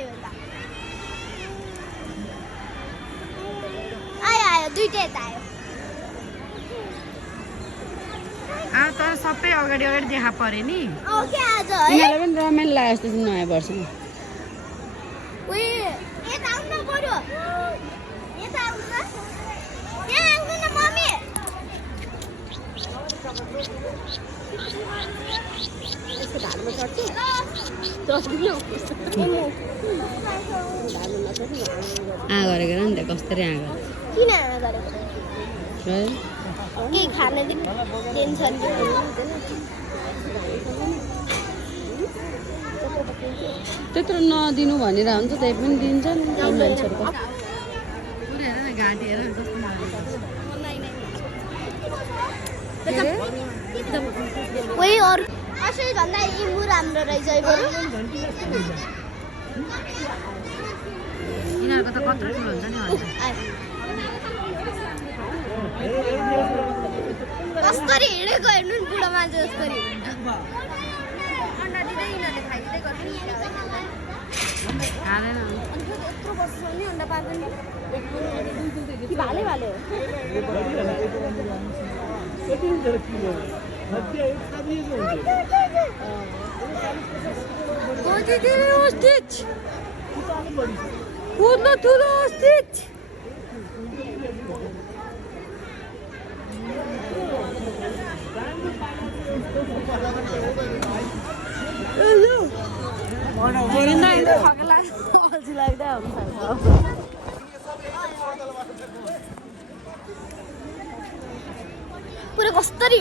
आयो त आयो दुईटै त आयो तर सबै अगाडि अगाडि देखा परे नि के आज है तिमीलाई पनि रमाइलो लाग्यो जस्तो छ नयाँ वर्षमा उही यता आउनु न बरु यता आउनु न यहाँ आउनु न मम्मी यसको ढाडमा चढ्छु गरेको नि त कस्तरी किन गरेको केही खान दिन्छ नि त्यत्रो नदिनु भनेर हुन्छ त्यही पनि दिन्छ नि मान्छेहरूको घाँटी हेर उही अरू असली भन्दा इम्बु राम्रो रहेछ है बरु यिनीहरूको त कत्रो ठुलो हुन्छ नि कसरी हिँडेको हेर्नु नि बुढो मान्छे जसरी अन्डा दिँदै यिनीहरूले खाइदिँदै गर्छ खाँदैन यत्रो वर्ष नि अन्डा पाएको नि भाले भाले हो पुरै कस्तरी